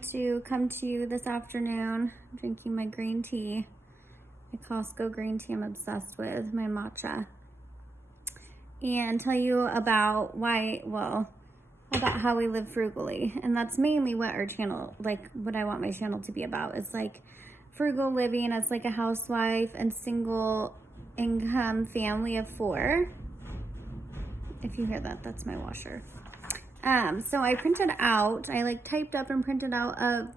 wanted to come to you this afternoon, drinking my green tea, my Costco green tea I'm obsessed with, my matcha, and tell you about about how we live frugally. And that's mainly what our channel, like what I want my channel to be about. It's like frugal living as like a housewife and single income family of 4. If you hear that, that's my washer. So I printed out, I typed up and printed out a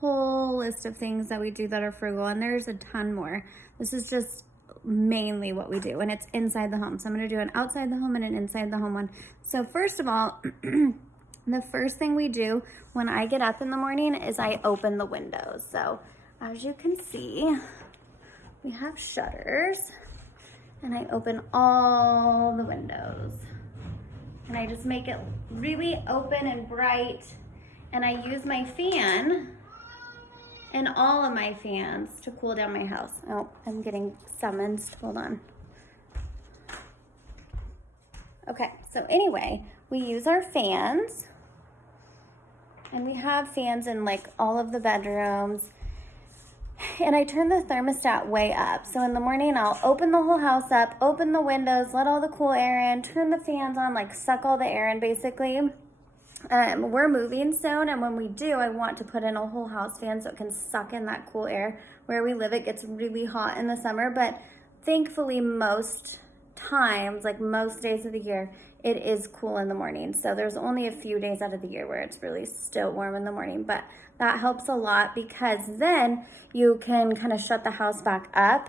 whole list of things that we do that are frugal, and there's a ton more. This is just mainly what we do, and it's inside the home. So I'm going to do an outside the home and an inside the home one. So first of all, the first thing we do when I get up in the morning is I open the windows. So as you can see, we have shutters, and I open all the windows. And I just make it really open and bright. And I use my fan and all of my fans to cool down my house. Oh, I'm getting summons. Hold on. Okay, so anyway, we use our fans. And we have fans in all of the bedrooms. And I turn the thermostat way up. So in the morning, I'll open the whole house up, open the windows, let all the cool air in, turn the fans on, suck all the air in basically. We're moving soon, and when we do, I want to put in a whole house fan so it can suck in that cool air. Where we live, it gets really hot in the summer, but thankfully most times, most days of the year, it is cool in the morning. So there's only a few days out of the year where it's really still warm in the morning, but that helps a lot because then you can kind of shut the house back up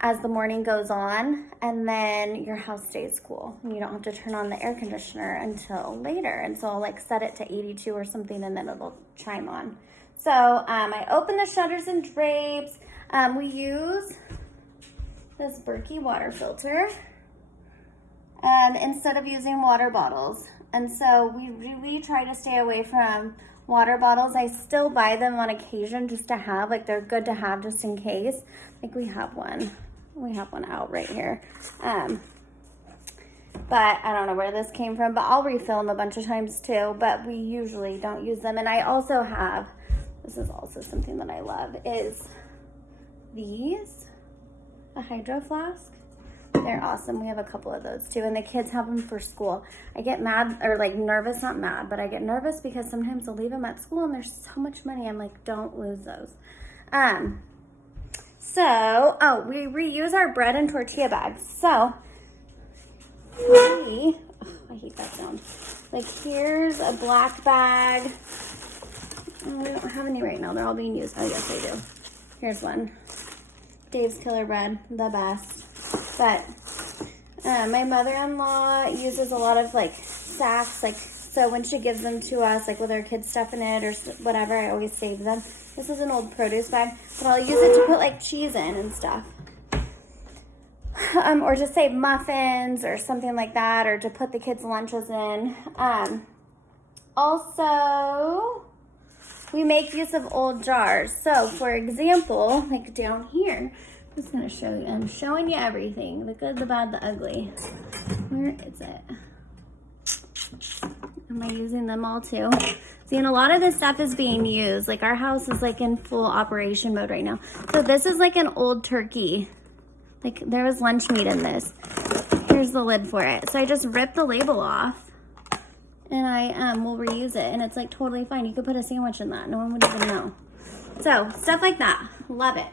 as the morning goes on, and then your house stays cool. You don't have to turn on the air conditioner until later. And so I'll set it to 82 or something, and then it'll chime on. So I open the shutters and drapes. We use this Berkey water filter instead of using water bottles. And so we really try to stay away from water bottles. I still buy them on occasion just to have, they're good to have just in case. We have one out right here. But I don't know where this came from, but I'll refill them a bunch of times too, but we usually don't use them. And I also have, this is also something that I love, is these, a hydro flask. They're awesome. We have a couple of those too, and the kids have them for school. I get mad, or nervous, not mad, but I get nervous because sometimes they'll leave them at school and there's so much money. I'm don't lose those. We reuse our bread and tortilla bags. So I hate that sound. Here's a black bag. We don't have any right now. They're all being used. Oh, yes, I do. Here's one. Dave's Killer Bread, the best. But my mother-in-law uses a lot of sacks, so when she gives them to us, with our kids' stuff in it or whatever, I always save them. This is an old produce bag, but I'll use it to put cheese in and stuff. Or to save muffins or something like that, or to put the kids' lunches in. Also, we make use of old jars. So, for example, down here, I'm just going to show you. I'm showing you everything. The good, the bad, the ugly. Where is it? Am I using them all too? See, and a lot of this stuff is being used. Our house is in full operation mode right now. So this is an old turkey. There was lunch meat in this. Here's the lid for it. So I just ripped the label off, and I will reuse it. And it's totally fine. You could put a sandwich in that. No one would even know. So stuff like that. Love it.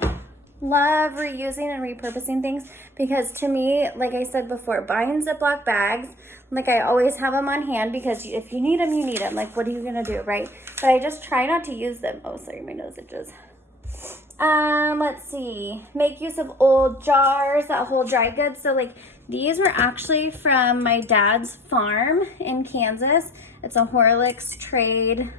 Love reusing and repurposing things, because to me, like I said before, buying Ziploc bags, I always have them on hand, because if you need them, you need them. What are you going to do, right? But I just try not to use them. Oh, sorry, my nose itches. Let's see. Make use of old jars that hold dry goods. So, these were actually from my dad's farm in Kansas. It's a Horlicks Trade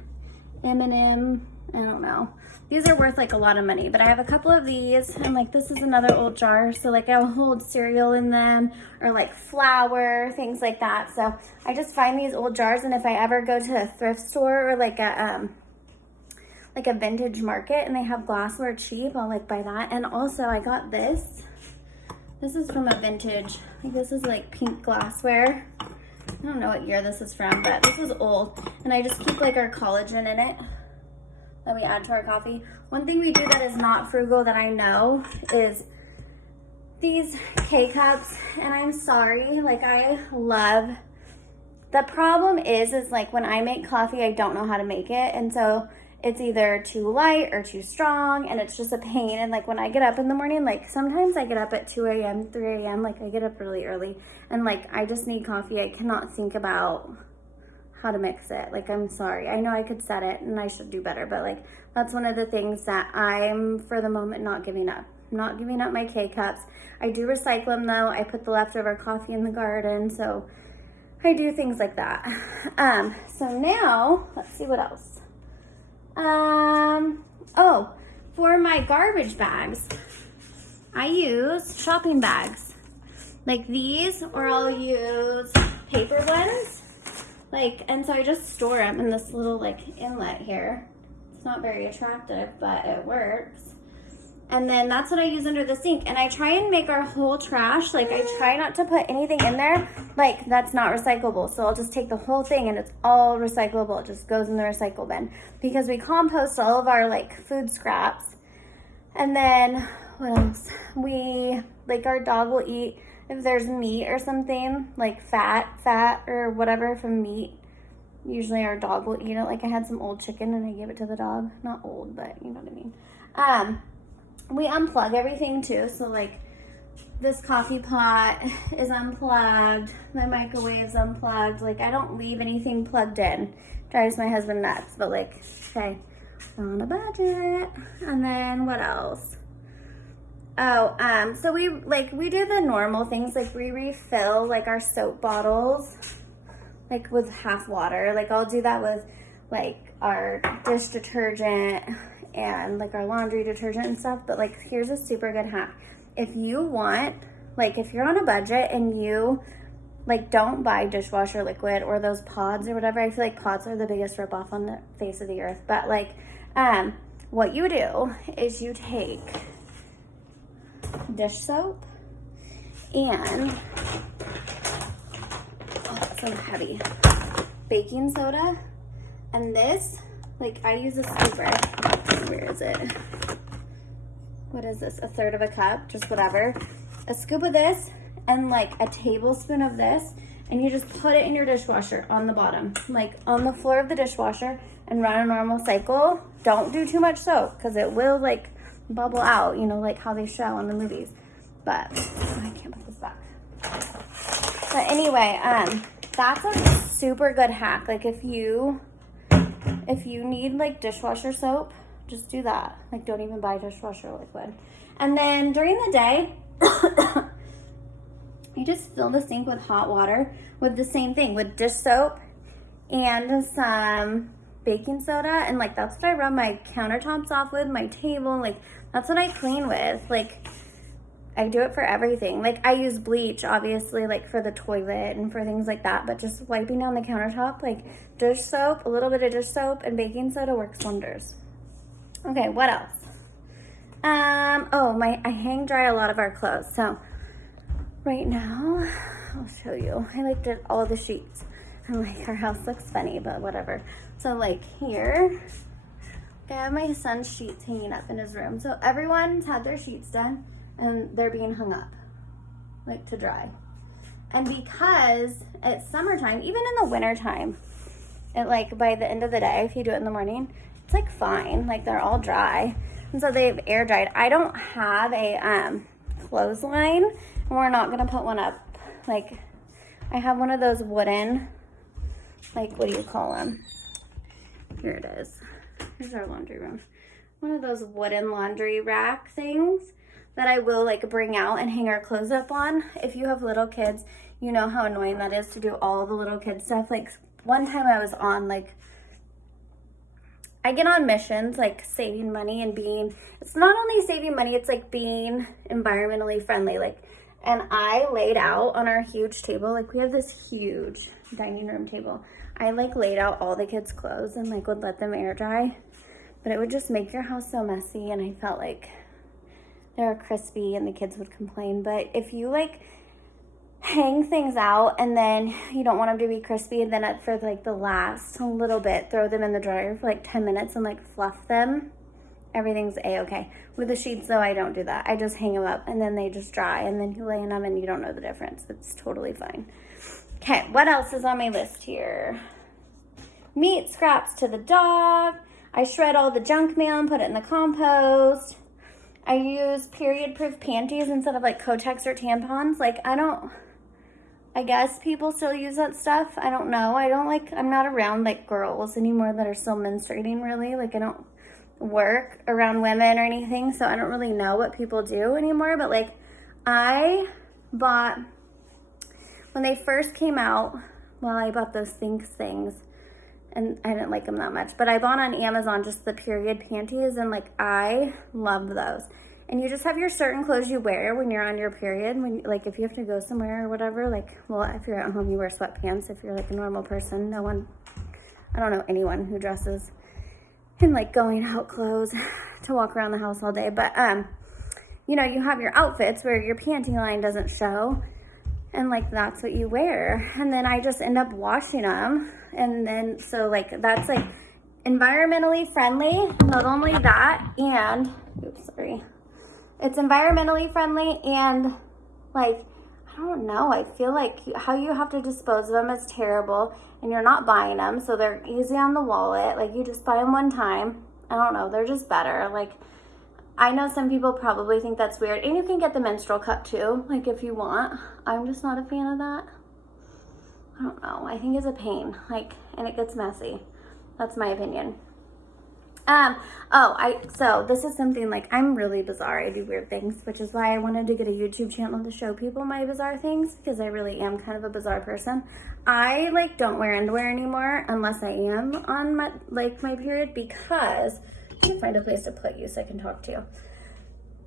M&M. I don't know. These are worth a lot of money, but I have a couple of these, and this is another old jar. So I'll hold cereal in them, or flour, things like that. So I just find these old jars, and if I ever go to a thrift store or a vintage market and they have glassware cheap, I'll buy that. And also I got this. This is from a vintage, this is pink glassware. I don't know what year this is from, but this is old. And I just keep our collagen in it. that we add to our coffee. One thing we do that is not frugal that I know is these K-cups, and I'm sorry, like I love, the problem is like when I make coffee, I don't know how to make it, and so it's either too light or too strong, and it's just a pain. And like when I get up in the morning, like sometimes I get up at 2 a.m., 3 a.m., like I get up really early, and like I just need coffee. I cannot think about how to mix it. Like, I'm sorry. I know I could set it and I should do better, but like that's one of the things that I'm for the moment not giving up. Not giving up my K-cups. I do recycle them though. I put the leftover coffee in the garden, so I do things like that. So now let's see what else. Oh, for my garbage bags, I use shopping bags like these, or I'll use paper ones. Like, and so I just store them in this little like inlet here. It's not very attractive, but it works. And then that's what I use under the sink. And I try and make our whole trash, like I try not to put anything in there like that's not recyclable. So I'll just take the whole thing and it's all recyclable. It just goes in the recycle bin because we compost all of our like food scraps. And then what else? We, like our dog will eat, if there's meat or something, like fat or whatever from meat, usually our dog will eat it. Like I had some old chicken and I gave it to the dog. Not old, but you know what I mean. We unplug everything too. So like this coffee pot is unplugged. My microwave's unplugged. Like I don't leave anything plugged in. Drives my husband nuts, but like, okay, we're on a budget. And then what else? Oh, so we do the normal things. Like we refill like our soap bottles, like with half water. Like I'll do that with like our dish detergent and like our laundry detergent and stuff. But like, here's a super good hack. If you want, like if you're on a budget and you like don't buy dishwasher liquid or those pods or whatever, I feel like pods are the biggest ripoff on the face of the earth. But like, what you do is you take dish soap and, oh, it's so heavy, baking soda, and this, like I use a scooper. Where is it? What is this? A third of a cup, just whatever. A scoop of this and like a tablespoon of this, and you just put it in your dishwasher on the bottom, like on the floor of the dishwasher, and run a normal cycle. Don't do too much soap because it will like bubble out, you know, like how they show in the movies. But I can't put this back. But anyway, that's a super good hack. Like if you need like dishwasher soap, just do that. Like don't even buy dishwasher liquid. And then during the day, you just fill the sink with hot water with the same thing, with dish soap and some baking soda, and like that's what I rub my countertops off with, my table, like that's what I clean with. Like I do it for everything. Like I use bleach obviously like for the toilet and for things like that, but just wiping down the countertop, like dish soap, a little bit of dish soap and baking soda works wonders. Okay, what else? I hang dry a lot of our clothes. So right now I'll show you. I like did all the sheets. I'm like, our house looks funny, but whatever. So like here, I have my son's sheets hanging up in his room. So everyone's had their sheets done and they're being hung up, like to dry. And because it's summertime, even in the wintertime, it like by the end of the day, if you do it in the morning, it's like fine, like they're all dry. And so they've air dried. I don't have a clothesline, and we're not gonna put one up. Like I have one of those wooden, like what do you call them? Here it is. Here's our laundry room. One of those wooden laundry rack things that I will like bring out and hang our clothes up on. If you have little kids, you know how annoying that is to do all the little kid stuff. Like one time I was on like, I get on missions like saving money and being, it's not only saving money, it's like being environmentally friendly. Like, and I laid out on our huge table, like we have this huge dining room table. I like laid out all the kids' clothes and like would let them air dry, but it would just make your house so messy, and I felt like they were crispy and the kids would complain. But if you like hang things out, and then you don't want them to be crispy, and then for like the last little bit, throw them in the dryer for like 10 minutes and like fluff them. Everything's a-okay. With the sheets though, I don't do that. I just hang them up and then they just dry, and then you lay in them and you don't know the difference. It's totally fine. Okay, what else is on my list here? Meat scraps to the dog. I shred all the junk mail and put it in the compost. I use period-proof panties instead of like Kotex or tampons. Like, I guess people still use that stuff. I don't know. I'm not around like girls anymore that are still menstruating really. Like, I don't work around women or anything, so I don't really know what people do anymore. But like, I bought, when they first came out, I bought those things, and I didn't like them that much, but I bought on Amazon just the period panties, and like, I love those. And you just have your certain clothes you wear when you're on your period, when like, if you have to go somewhere or whatever, like, well, if you're at home you wear sweatpants. If you're like a normal person, I don't know anyone who dresses in like going out clothes to walk around the house all day. But you know, you have your outfits where your panty line doesn't show, and like, that's what you wear. And then I just end up washing them, and then so like, that's like environmentally friendly. Not only that, and it's environmentally friendly, and like, I don't know, I feel like how you have to dispose of them is terrible, and you're not buying them, so they're easy on the wallet. Like, you just buy them one time. I don't know, they're just better. Like, I know some people probably think that's weird, and you can get the menstrual cup too, like, if you want. I'm just not a fan of that. I don't know, I think it's a pain, like, and it gets messy. That's my opinion. So this is something, like, I'm really bizarre. I do weird things, which is why I wanted to get a YouTube channel to show people my bizarre things, because I really am kind of a bizarre person. I like don't wear underwear anymore unless I am on my period, because I'm gonna find a place to put you so I can talk to you.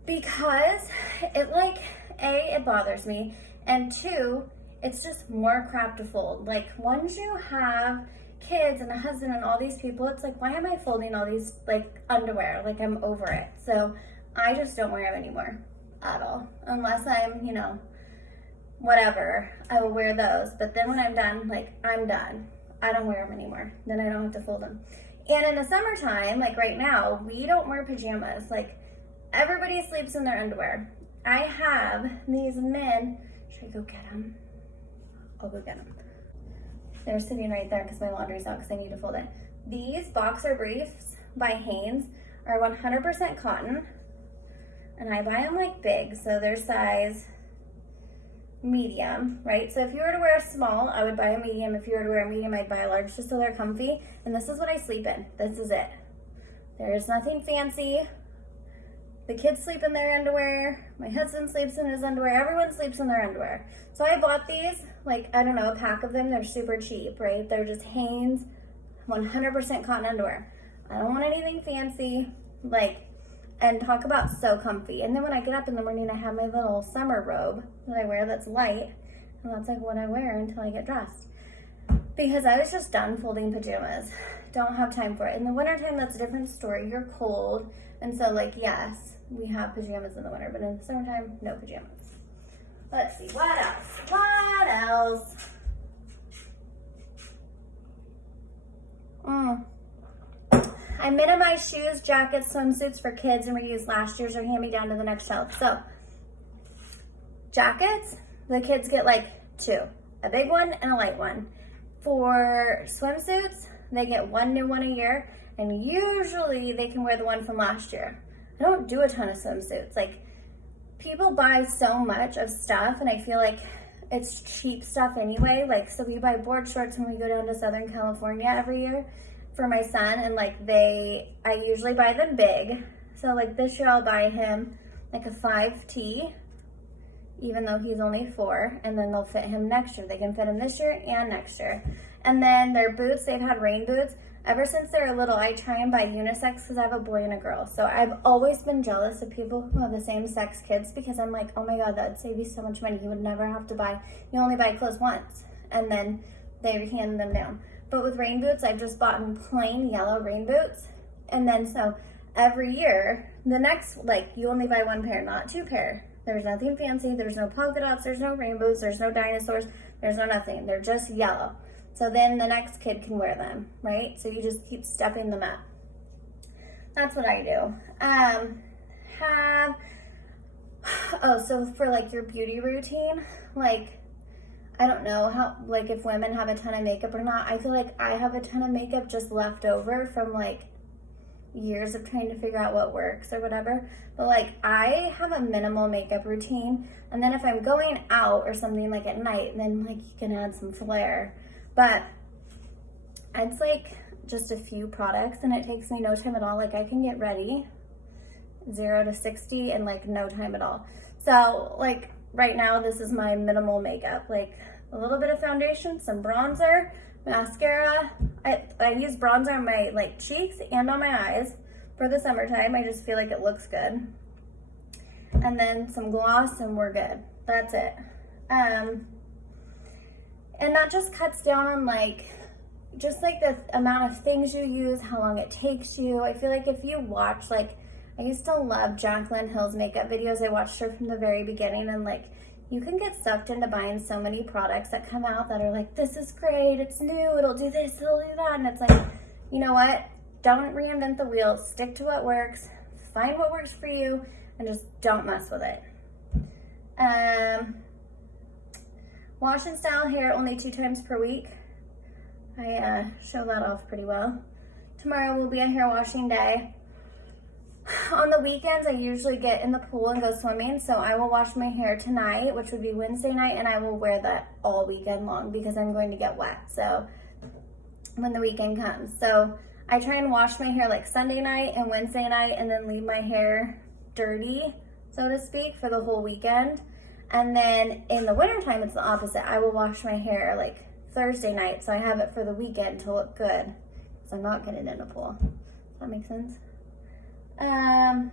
Because it like, A, it bothers me, and 2, it's just more crap to fold. Like, once you have kids and a husband and all these people, it's like, why am I folding all these like underwear? Like, I'm over it. So I just don't wear them anymore at all, unless I'm, you know, whatever, I will wear those. But then when I'm done, like, I'm done. I don't wear them anymore. Then I don't have to fold them. And in the summertime, like right now, we don't wear pajamas. Like, everybody sleeps in their underwear. I have these men. Should I go get them? I'll go get them. They're sitting right there because my laundry's out because I need to fold it. These boxer briefs by Hanes are 100% cotton, and I buy them like big, so they're size medium, right? So if you were to wear a small, I would buy a medium. If you were to wear a medium, I'd buy a large, just so they're comfy. And this is what I sleep in. This is it. There's nothing fancy. The kids sleep in their underwear. My husband sleeps in his underwear. Everyone sleeps in their underwear. So I bought these, like, I don't know, a pack of them. They're super cheap, right? They're just Hanes 100% cotton underwear. I don't want anything fancy, like, and talk about so comfy. And then when I get up in the morning, I have my little summer robe that I wear that's light, and that's like what I wear until I get dressed. Because I was just done folding pajamas. Don't have time for it. In the wintertime, that's a different story. You're cold, and so, like, yes, we have pajamas in the winter, but in the summertime, no pajamas. Let's see, what else? What else? I minimize shoes, jackets, swimsuits for kids and reuse last year's or hand me down to the next shelf. So, jackets, the kids get like 2, a big one and a light one. For swimsuits, they get 1 new one a year, and usually they can wear the one from last year. I don't do a ton of swimsuits. Like, people buy so much of stuff, and I feel like it's cheap stuff anyway. Like, so we buy board shorts when we go down to Southern California every year for my son, and like, I usually buy them big. So like, this year I'll buy him like a 5T, even though he's only 4, and then they'll fit him next year. They can fit him this year and next year. And then their boots, they've had rain boots. Ever since they're little, I try and buy unisex because I have a boy and a girl. So I've always been jealous of people who have the same sex kids, because I'm like, oh my God, that would save you so much money. You would never have to buy, you only buy clothes once, and then they hand them down. But with rain boots, I've just bought plain yellow rain boots. And then so every year the next, like, you only buy one pair, not two pair. There's nothing fancy. There's no polka dots. There's no rainbows. There's no dinosaurs. There's no nothing. They're just yellow. So then the next kid can wear them, right? So you just keep stepping them up. That's what I do. So for like your beauty routine, like, I don't know how, like, if women have a ton of makeup or not. I feel like I have a ton of makeup just left over from like years of trying to figure out what works or whatever. But like, I have a minimal makeup routine, and then if I'm going out or something like at night, then like you can add some flair. But it's like just a few products, and it takes me no time at all. Like, I can get ready 0 to 60 in like no time at all. So like right now, this is my minimal makeup, like a little bit of foundation, some bronzer, mascara. I use bronzer on my like cheeks and on my eyes for the summertime. I just feel like it looks good. And then some gloss, and we're good. That's it. And that just cuts down on like, just like the amount of things you use, how long it takes you. I feel like if you watch, like, I used to love Jaclyn Hill's makeup videos. I watched her from the very beginning, and like, you can get sucked into buying so many products that come out that are like, this is great, it's new, it'll do this, it'll do that. And it's like, you know what? Don't reinvent the wheel. Stick to what works. Find what works for you, and just don't mess with it. Wash and style hair only 2 times per week. I show that off pretty well. Tomorrow will be a hair washing day. On the weekends, I usually get in the pool and go swimming, so I will wash my hair tonight, which would be Wednesday night, and I will wear that all weekend long because I'm going to get wet, so when the weekend comes. So I try and wash my hair like Sunday night and Wednesday night, and then leave my hair dirty, so to speak, for the whole weekend. And then in the wintertime, it's the opposite. I will wash my hair like Thursday night, so I have it for the weekend to look good, because I'm not getting in the pool. Does that make sense? I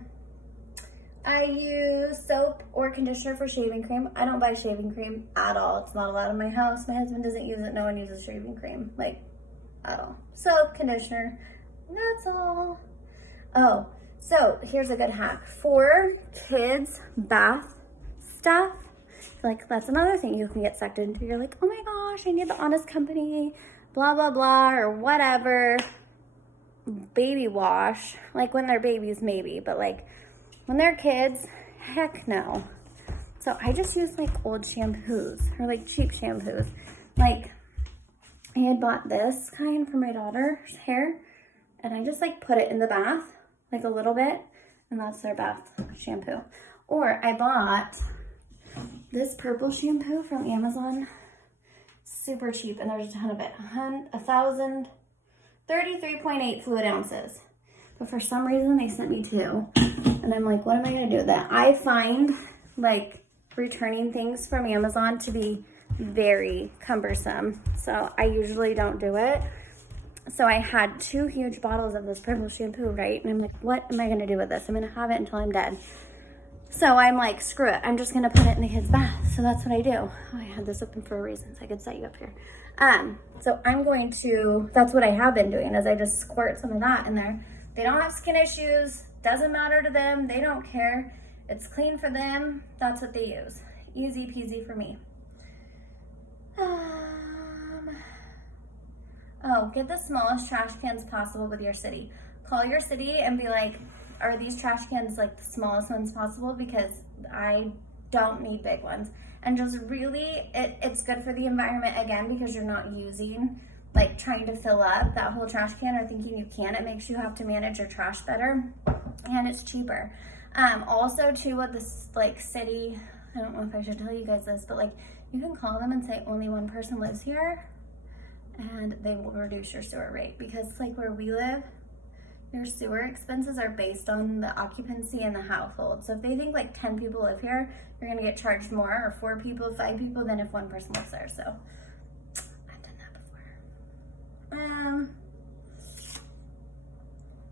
use soap or conditioner for shaving cream. I don't buy shaving cream at all. It's not allowed in my house. My husband doesn't use it. No one uses shaving cream, like, at all. Soap, conditioner, that's all. Oh, so here's a good hack for kids' bath stuff. Like, that's another thing you can get sucked into. You're like, oh my gosh, I need the Honest Company, blah, blah, blah, or whatever. Baby wash, like when they're babies maybe, but like when they're kids, heck no. So I just use like old shampoos, or like cheap shampoos. Like, I had bought this kind for my daughter's hair, and I just like put it in the bath like a little bit, and that's their bath shampoo. Or I bought this purple shampoo from Amazon, super cheap, and there's a ton of it. 33.8 fluid ounces. But for some reason, they sent me 2. And I'm like, what am I going to do with that? I find, like, returning things from Amazon to be very cumbersome. So I usually don't do it. So I had 2 huge bottles of this purple shampoo, right? And I'm like, what am I going to do with this? I'm going to have it until I'm dead. So I'm like, screw it. I'm just going to put it in the kids' bath. So that's what I do. Oh, I had this open for a reason, so I could set you up here. So I'm going to, that's what I have been doing, is I just squirt some of that in there. They don't have skin issues. Doesn't matter to them. They don't care. It's clean for them. That's what they use. Easy peasy for me. Oh, get the smallest trash cans possible with your city. Call your city and be like, are these trash cans like the smallest ones possible? Because I don't need big ones. And just really, it's good for the environment, again, because you're not using, like, trying to fill up that whole trash can or thinking you can. It makes you have to manage your trash better, and it's cheaper. Also, too, with this, like, city, I don't know if I should tell you guys this, but, like, you can call them and say only one person lives here, and they will reduce your sewer rate. Because, like, where we live, your sewer expenses are based on the occupancy in the household. So if they think like 10 people live here, you're gonna get charged more, or 4 people, 5 people, than if 1 person lives there. So I've done that before.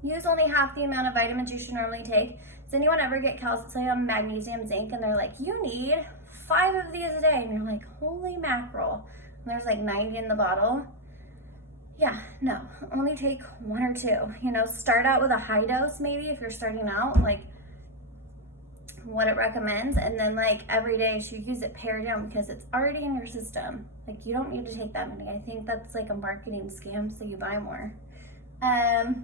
Use only half the amount of vitamins you should normally take. Does anyone ever get calcium, magnesium, zinc, and they're like, you need 5 of these a day? And you're like, holy mackerel. And there's like 90 in the bottle. yeah, no, only take 1 or 2. You know, start out with a high dose maybe if you're starting out, like what it recommends, and then like every day as you use it, pare down because it's already in your system. Like you don't need to take that many. I think that's like a marketing scam so you buy more. Have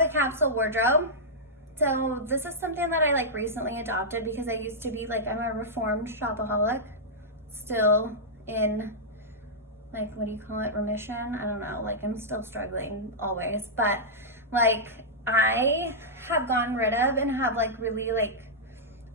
a capsule wardrobe. So this is something that I like recently adopted because I used to be like, I'm a reformed shopaholic, still in like, what do you call it, remission? I don't know, like I'm still struggling always, but like I have gotten rid of and have like really like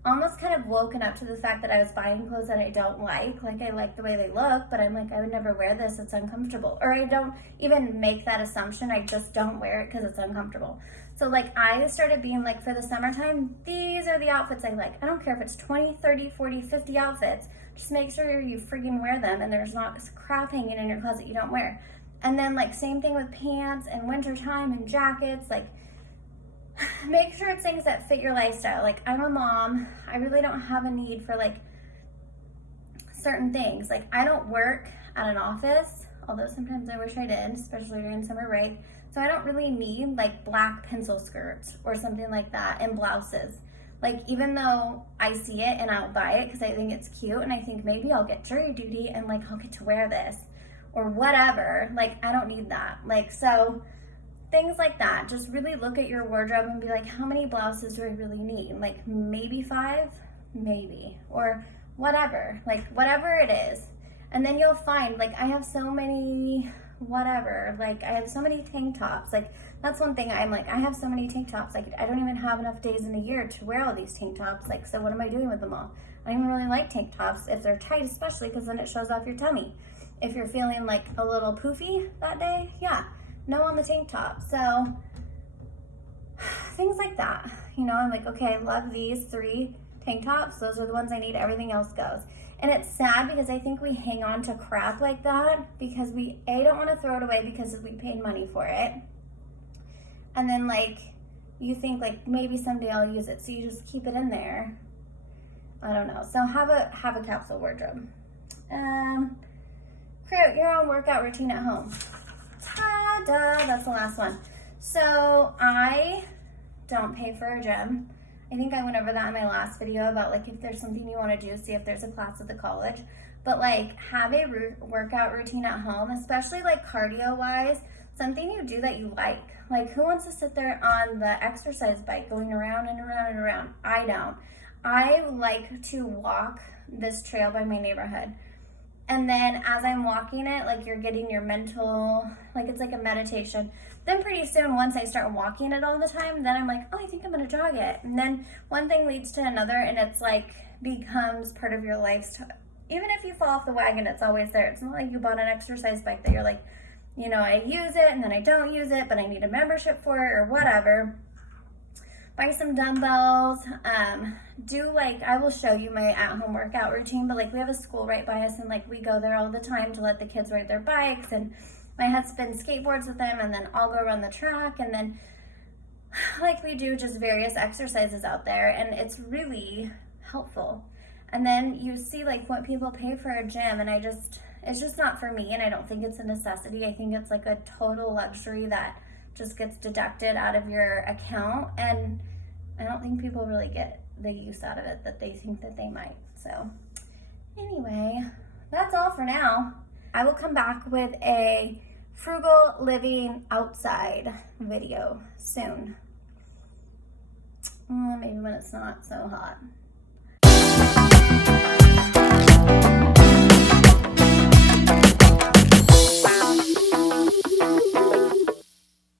almost kind of woken up to the fact that I was buying clothes that I don't like I like the way they look, but I'm like, I would never wear this, it's uncomfortable. Or I don't even make that assumption, I just don't wear it because it's uncomfortable. So like I started being like, for the summertime, these are the outfits I like. I don't care if it's 20, 30, 40, 50 outfits, just make sure you freaking wear them and there's not crap hanging in your closet you don't wear. And then like same thing with pants and wintertime and jackets, like make sure it's things that fit your lifestyle. Like I'm a mom, I really don't have a need for like certain things. Like I don't work at an office, although sometimes I wish I did, especially during summer break. So I don't really need like black pencil skirts or something like that and blouses. Like even though I see it and I'll buy it because I think it's cute and I think maybe I'll get jury duty and like I'll get to wear this or whatever, like I don't need that. Like so things like that, just really look at your wardrobe and be like, how many blouses do I really need? Like maybe 5, maybe, or whatever, like whatever it is. And then you'll find like I have so many whatever, like I have so many tank tops. Like that's one thing I'm like, I have so many tank tops, like I don't even have enough days in a year to wear all these tank tops. Like so what am I doing with them all? I don't even really like tank tops if they're tight, especially because then it shows off your tummy. If you're feeling like a little poofy that day, yeah, no on the tank top. So things like that, you know, I'm like, okay, I love these 3 tank tops, those are the ones I need, everything else goes. And it's sad because I think we hang on to crap like that because we don't want to throw it away because we paid money for it. And then like you think like maybe someday I'll use it, so you just keep it in there. I don't know. So have a capsule wardrobe. Create your own workout routine at home. Ta-da! That's the last one. So I don't pay for a gym. I think I went over that in my last video about like if there's something you want to do, see if there's a class at the college. But like have a workout routine at home, especially like cardio wise, something you do that you like. Like who wants to sit there on the exercise bike going around and around and around? I don't. I like to walk this trail by my neighborhood. And then as I'm walking it, like you're getting your mental, like it's like a meditation. Then pretty soon, once I start walking it all the time, then I'm like, oh, I think I'm gonna jog it. And then one thing leads to another and it's like becomes part of your lifestyle. Even if you fall off the wagon, it's always there. It's not like you bought an exercise bike that you're like, you know, I use it and then I don't use it, but I need a membership for it or whatever. Buy some dumbbells, do like, I will show you my at-home workout routine, but like we have a school right by us and like we go there all the time to let the kids ride their bikes, and my husband skateboards with them, and then I'll go run the track, and then like we do just various exercises out there, and it's really helpful. And then you see like what people pay for a gym, and it's just not for me, and I don't think it's a necessity. I think it's like a total luxury that just gets deducted out of your account, and I don't think people really get the use out of it that they think that they might. So anyway, that's all for now. I will come back with a frugal living outside video soon. Maybe when it's not so hot.